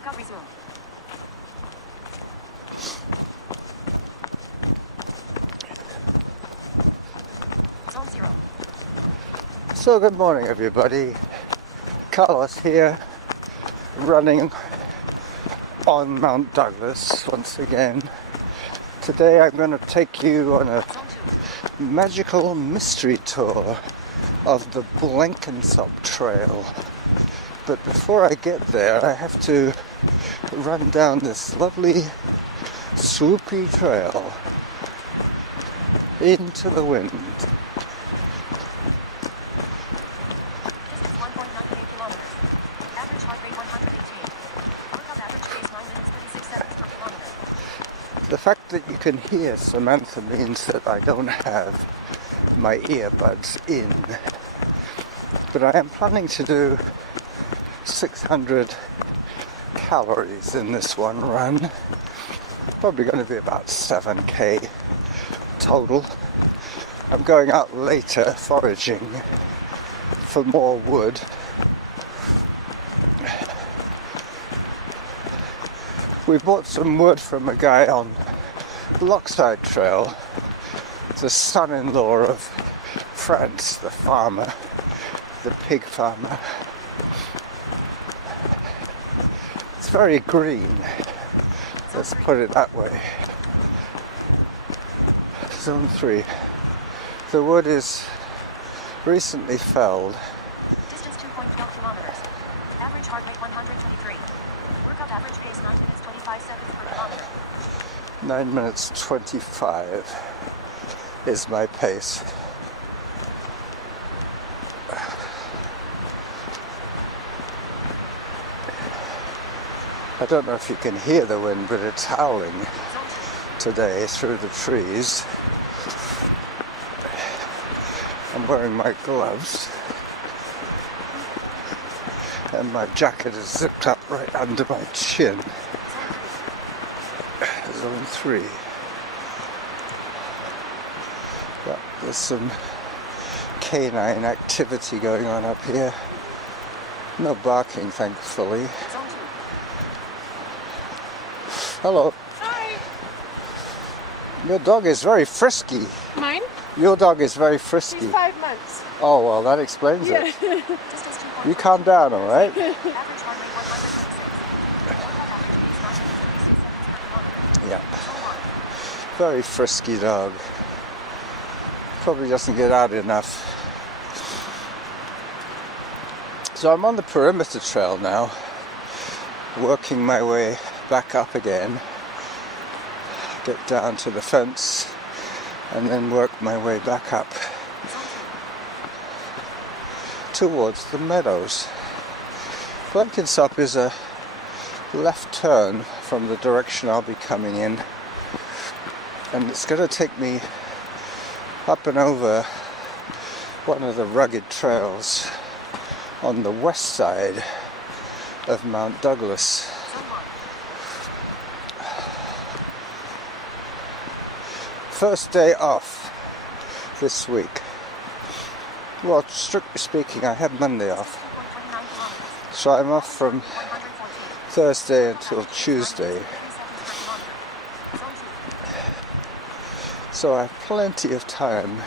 Workout resumed. Zone 0. So good morning everybody, Carlos here, running on Mount Douglas once again. Today I'm going to take you on a magical mystery tour of the Blenkinsop Trail. But before I get there I have to run down this lovely swoopy trail into the wind. The fact that you can hear Samantha means that I don't have my earbuds in. But I am planning to do 600 calories in this one run. Probably going to be about 7k total. I'm going out later foraging for more wood. We bought some wood from a guy on Lockside Trail, the son-in-law of France, the farmer, the pig farmer. It's very green, let's put it that way. Zone 3. The wood is recently felled. Distance 2.12 kilometers. Average heart rate 123. Workout average pace 9 minutes 25 seconds per kilometer. 9 minutes 25 is my pace. I don't know if you can hear the wind, but it's howling today through the trees. I'm wearing my gloves and my jacket is zipped up right under my chin. Zone 3. Yeah, there's some canine activity going on up here. No barking, thankfully. Hello. Hi. Your dog is very frisky. Mine? Your dog is very frisky. She's 5 months. Oh, well, that explains it. You calm down, all right? Yeah. Very frisky dog. Probably doesn't get out enough. So I'm on the perimeter trail now, working my way back up again. Get down to the fence and then work my way back up towards the meadows. Blenkinsop is a left turn from the direction I'll be coming in, and it's going to take me up and over one of the rugged trails on the west side of Mount Douglas. First day off this week. Well, strictly speaking, I have Monday off. So I'm off from Thursday until Tuesday. So I have plenty of time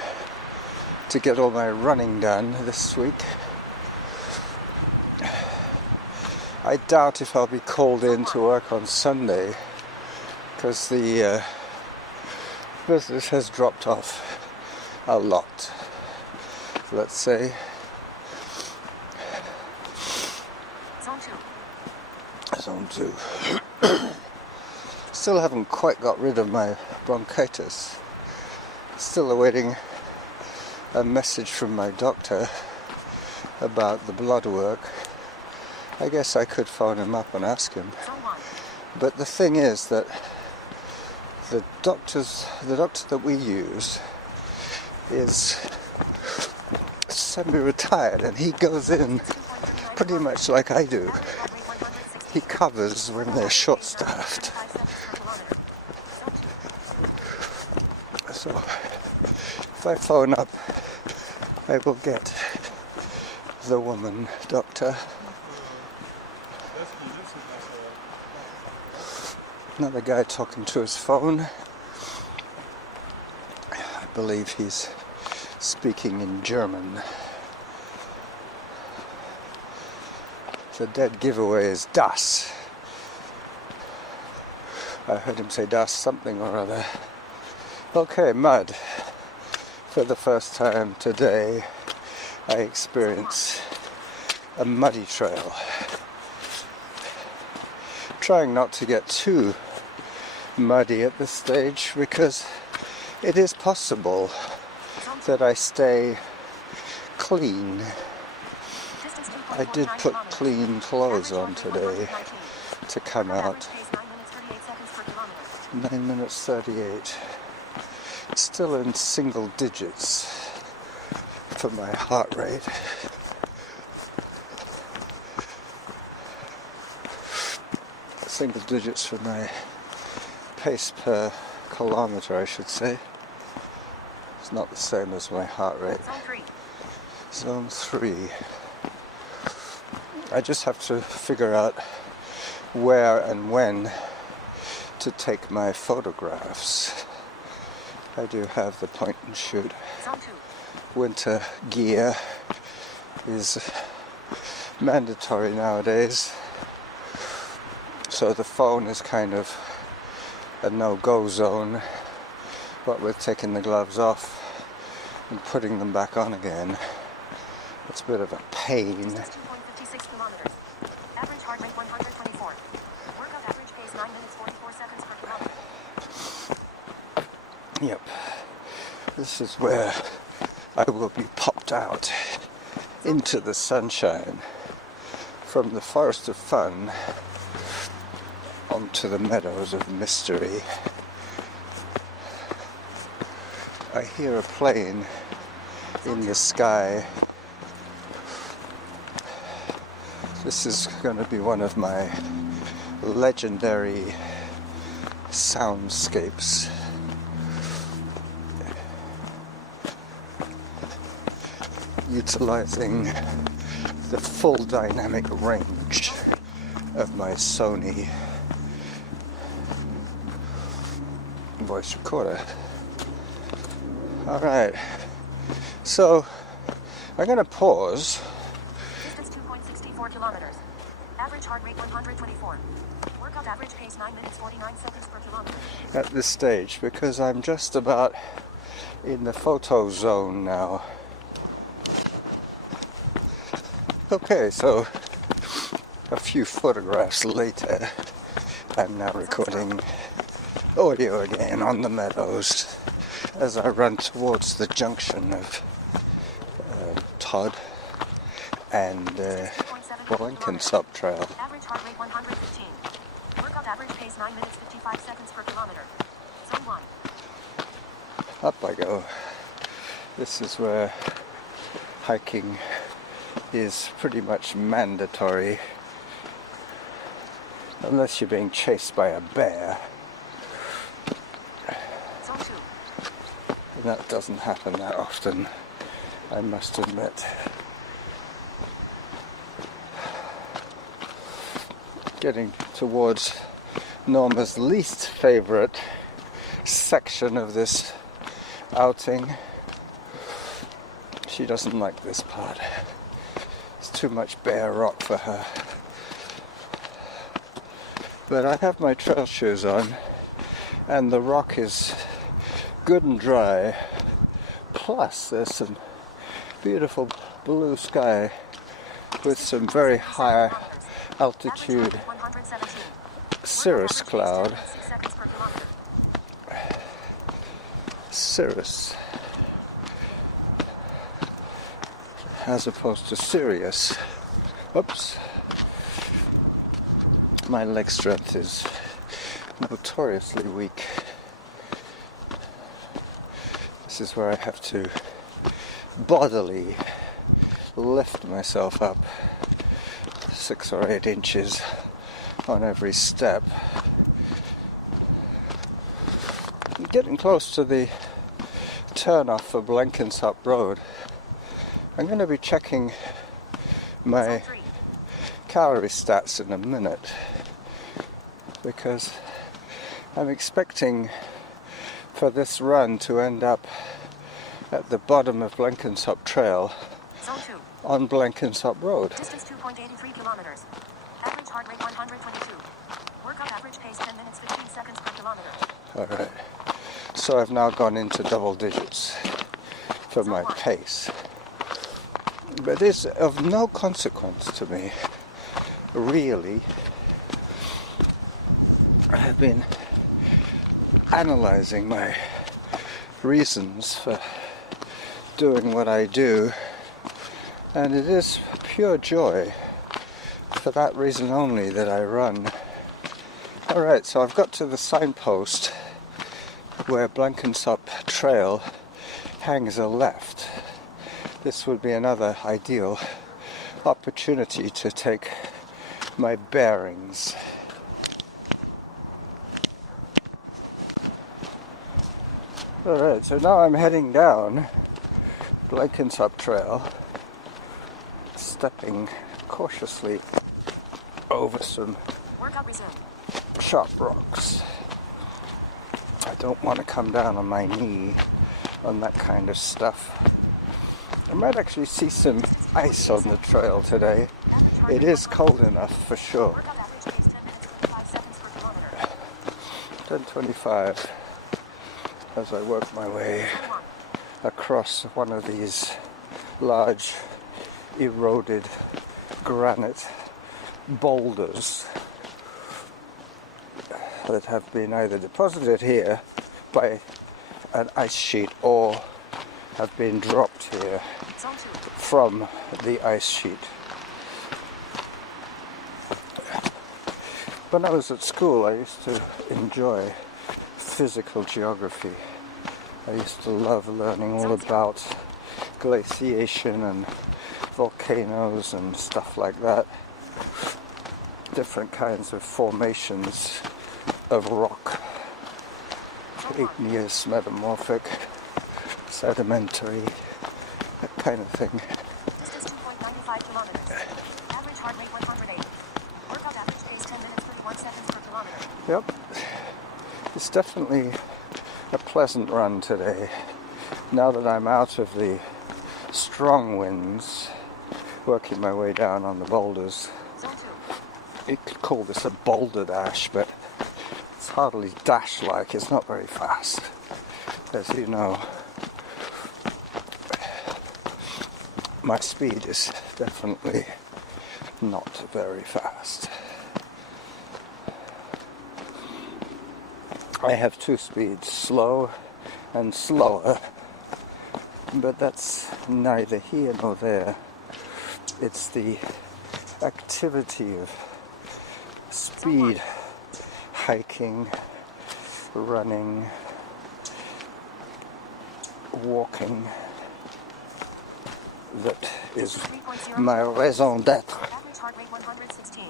to get all my running done this week. I doubt if I'll be called in to work on Sunday, because the business has dropped off a lot, let's say. Zone 2. Still haven't quite got rid of my bronchitis. Still awaiting a message from my doctor about the blood work. I guess I could phone him up and ask him. But the thing is that the doctor that we use is semi-retired, and he goes in pretty much like I do. He covers when they're short-staffed. So if I phone up, I will get the woman doctor. Another guy talking to his phone. I believe he's speaking in German. The dead giveaway is das. I heard him say das something or other. Okay, mud. For the first time today, I experience a muddy trail. Trying not to get too muddy at this stage because it is possible that I stay clean. I did put clean clothes on today to come out. 9 minutes 38. Still in single digits for my heart rate. Single digits for my pace per kilometer, I should say. It's not the same as my heart rate. Zone 3. I just have to figure out where and when to take my photographs. I do have the point and shoot. Winter gear is mandatory nowadays, so the phone is kind of a no-go zone, what with taking the gloves off and putting them back on again. It's a bit of a pain. 2.56 kilometers. Average heart rate 124. Workout average pace 9 minutes 44 seconds per kilometer. Yep. This is where I will be popped out into the sunshine from the forest of fun onto the meadows of mystery. I hear a plane in the sky. This is going to be one of my legendary soundscapes. Utilizing the full dynamic range of my Sony voice recorder. Alright, so I'm going to pause. Distance 2.64 kilometers. Average heart rate 124. Workout average pace 9 minutes 49 seconds per kilometer. At this stage, because I'm just about in the photo zone now. Okay, so a few photographs later, I'm now recording audio again on the meadows as I run towards the junction of Todd and Blenkinsop Trail. Average heart rate 115. Workout average pace 9 minutes 55 seconds per kilometer. Zone 1. Up I go. This is where hiking is pretty much mandatory unless you're being chased by a bear. Zone 2. And that doesn't happen that often, I must admit. Getting towards Norma's least favorite section of this outing. She doesn't like this part. It's too much bare rock for her. But I have my trail shoes on and the rock is good and dry. Plus there's some beautiful blue sky with some very high altitude cirrus cloud. Cirrus as opposed to Sirius. Oops. My leg strength is notoriously weak. This is where I have to bodily lift myself up 6 or 8 inches on every step. I'm getting close to the turn off for Blenkinsop Road. I'm going to be checking my calorie stats in a minute because I'm expecting for this run to end up at the bottom of Blenkinsop Trail Zone 2. on Blenkinsop Road. Distance 2.83 kilometers. Average heart rate 122. Workout average pace 10 minutes 15 seconds per kilometer. Alright, so I've now gone into double digits for my pace. But it's of no consequence to me, really. I have been analyzing my reasons for doing what I do, and it is pure joy for that reason only that I run. Alright, so I've got to the signpost where Blenkinsop Trail hangs a left. This would be another ideal opportunity to take my bearings. Alright, so now I'm heading down Blenkinsop Trail, stepping cautiously over some Workout resumed. sharp rocks. I don't want to come down on my knee on that kind of stuff. I might actually see some ice on the trail today. It is cold enough for sure. Workout average pace 10 minutes 25 seconds per kilometer. 10:25 as I work my way across one of these large eroded granite boulders that have been either deposited here by an ice sheet or have been dropped here Zone 2. from the ice sheet. When I was at school, I used to enjoy physical geography. I used to love learning all about glaciation and volcanoes and stuff like that. Different kinds of formations of rock. Igneous, metamorphic, sedimentary, that kind of thing. Distance 2.95 kilometers. Average heart rate 108. Workout average pace 10 minutes 31 seconds per kilometer. Yep. It's definitely a pleasant run today. Now that I'm out of the strong winds, working my way down on the boulders. Zone 2. You could call this a boulder dash, but it's hardly dash-like. It's not very fast, as you know. My speed is definitely not very fast. I have two speeds, slow and slower, but that's neither here nor there. It's the activity of speed, hiking, running, walking, that is my raison d'être. Average heart rate 116.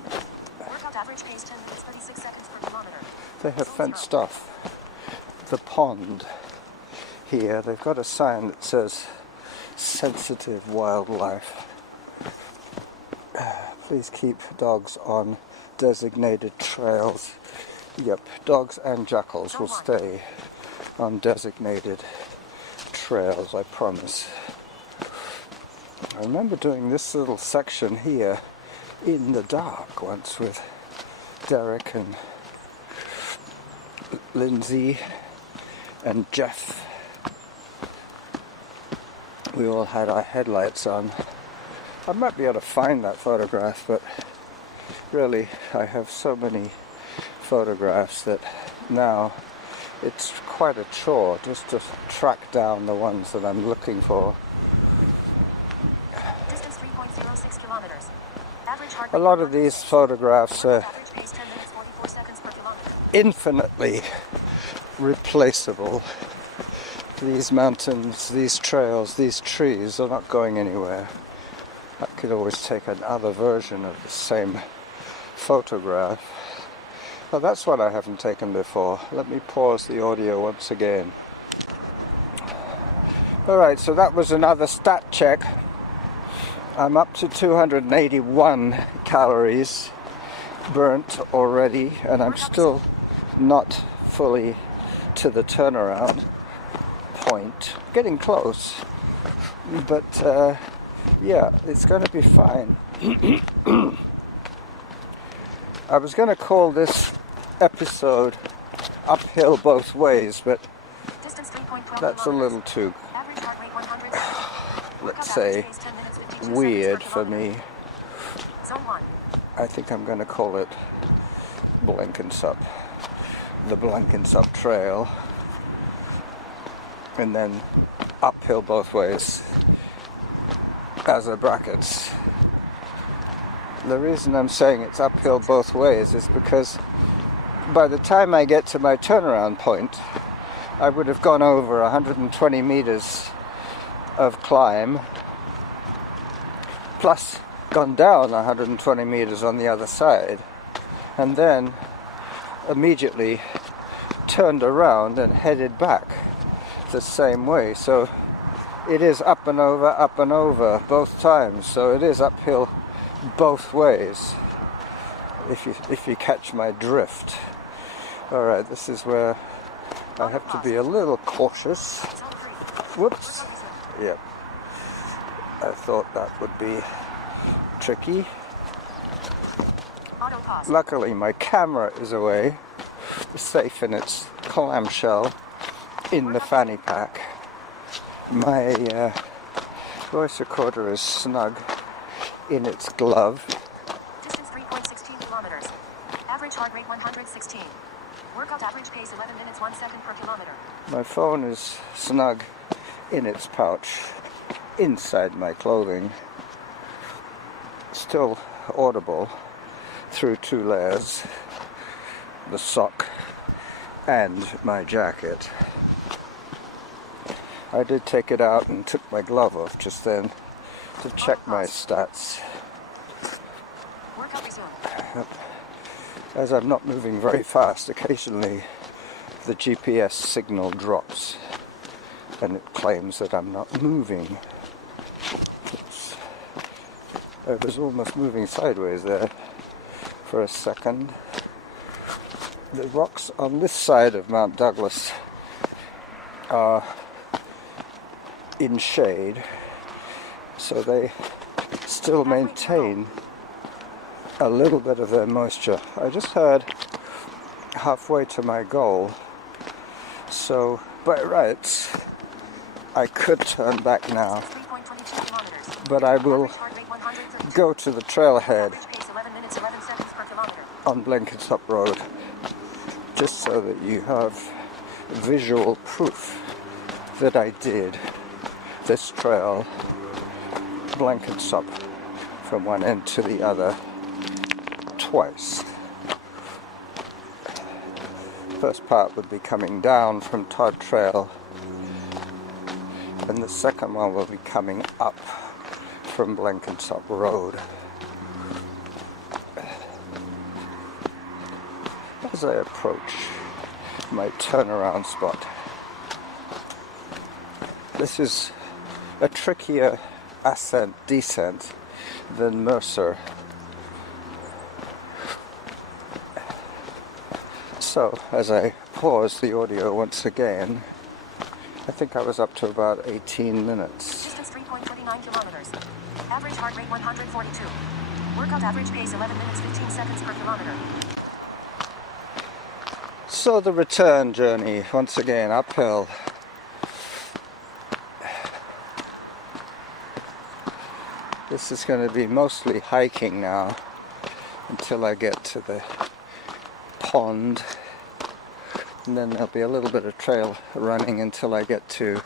Workout average pace 10 minutes 36 seconds per kilometer. They have fenced off the pond here. They've got a sign that says sensitive wildlife. Please keep dogs on designated trails. Yep, dogs and jackals will stay on designated trails, I promise. I remember doing this little section here in the dark once with Derek and Lindsay and Jeff. We all had our headlights on. I might be able to find that photograph, but really I have so many photographs that now it's quite a chore just to track down the ones that I'm looking for. Distance 3.06 kilometers. Average heart A rate lot of these photographs are average pace 10 minutes 44 seconds per kilometer. infinitely replaceable. These mountains, these trails, these trees are not going anywhere. I could always take another version of the same photograph. Well, that's what I haven't taken before. Let me pause the audio once again. Alright, so that was another stat check. I'm up to 281 calories burnt already, and I'm still not fully to the turnaround point. Getting close, but yeah, it's going to be fine. I was going to call this episode Uphill Both Ways, but Distance 3.12 that's a little kilometers. too, Average heart rate 100. let's Workout say, average pace 10 minutes 52 weird seconds for per kilometer. me. Zone 1. I think I'm going to call it Blenkinsop, the Blenkinsop Trail, and then uphill both ways as a brackets. The reason I'm saying it's uphill both ways is because by the time I get to my turnaround point, I would have gone over 120 meters of climb, plus gone down 120 meters on the other side, and then immediately turned around and headed back the same way. So it is up and over both times, so it is uphill both ways, if you catch my drift. Alright, this is where I have to be a little cautious. Zone 3. Whoops. Yep. I thought that would be tricky. Auto pause. Luckily my camera is away, safe in its clamshell in the fanny pack. My voice recorder is snug in its glove. Distance 3.16 kilometers. Average heart rate 116. Workout average pace 11 minutes 1 second per kilometer. My phone is snug in its pouch inside my clothing. Still audible through two layers, the sock and my jacket. I did take it out and took my glove off just then to check my stats. Workout resumed. As I'm not moving very fast, occasionally the GPS signal drops and it claims that I'm not moving. I was almost moving sideways there for a second. The rocks on this side of Mount Douglas are in shade, so they still maintain a little bit of their moisture. I just heard halfway to my goal, so by rights I could turn back now, 3.22 kilometers. but I will Average heart rate 132. go to the trailhead Average pace 11 minutes 11 seconds per kilometer. on Blenkinsop Road, just so that you have visual proof that I did this trail, Blenkinsop, from one end to the other twice. First part would be coming down from Todd Trail, and the second one will be coming up from Blenkinsop Road. As I approach my turnaround spot, this is a trickier ascent descent than Mercer. So as I pause the audio once again, I think I was up to about 18 minutes. Distance 3.29 kilometers. Average heart rate 142. Workout average pace 11 minutes 15 seconds per kilometer. So the return journey, once again uphill. This is going to be mostly hiking now until I get to the pond, and then there'll be a little bit of trail running until I get to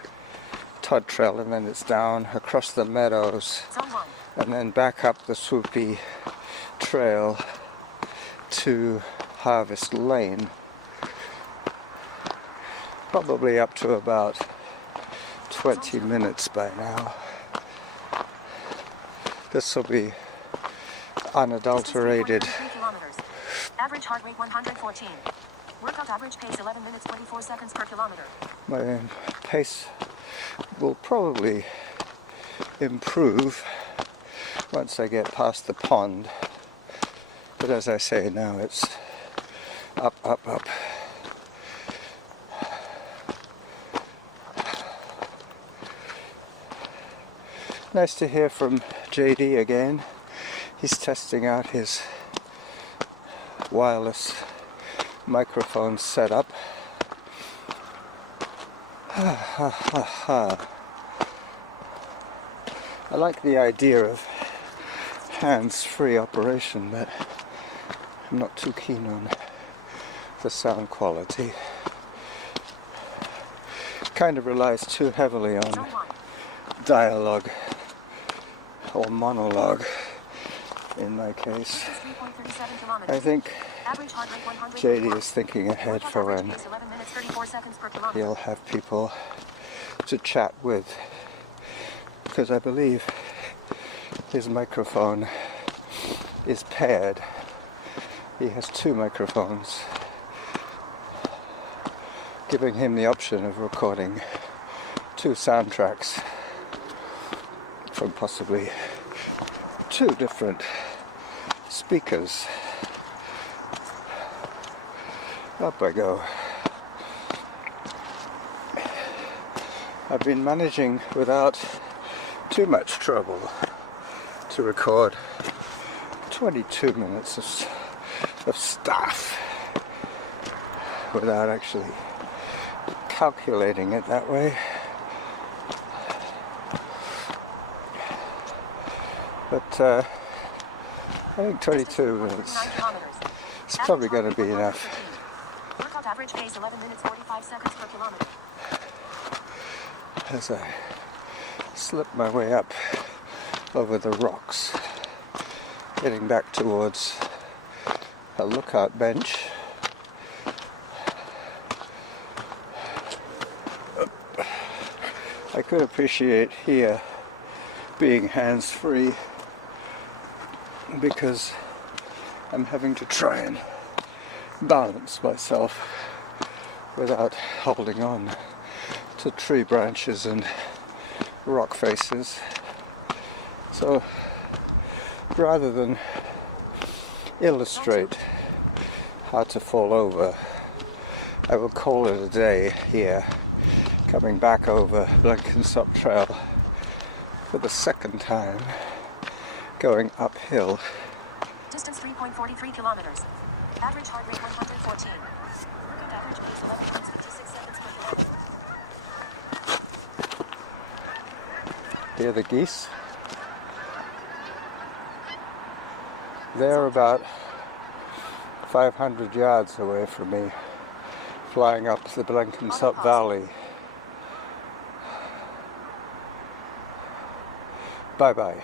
Todd Trail, and then it's down across the meadows Zone 1. and then back up the swoopy trail to Harvest Lane, probably up to about 20 minutes by now. This will be unadulterated. Distance 3.23 kilometers. Average heart rate 114. Workout average pace 11 minutes 24 seconds per kilometer. My pace will probably improve once I get past the pond, but as I say now, it's up, up, up Nice to hear from JD again. He's testing out his wireless microphone setup. I like the idea of hands-free operation, but I'm not too keen on the sound quality. Kind of relies too heavily on dialogue or monologue in my case. I think JD is thinking ahead for when he'll have people to chat with, because I believe his microphone is paired. He has two microphones, giving him the option of recording two soundtracks from possibly two different speakers. Up I go. I've been managing without too much trouble to record 22 minutes of stuff without actually calculating it that way. But I think 22 minutes is probably going to be enough. Workout average pace 11 minutes 45 seconds per kilometer. As I slip my way up over the rocks, getting back towards a lookout bench. I could appreciate here being hands-free, because I'm having to try and balance myself without holding on to tree branches and rock faces. So rather than illustrate how to fall over, I will call it a day here, coming back over Blenkinsop Trail for the second time, going uphill. Distance 3.43 kilometers. Average heart rate 114. Workout average pace 11 minutes 56 seconds per kilometer. Hear the geese? They're about 500 yards away from me, flying up the Blenkinsop Valley. Bye bye.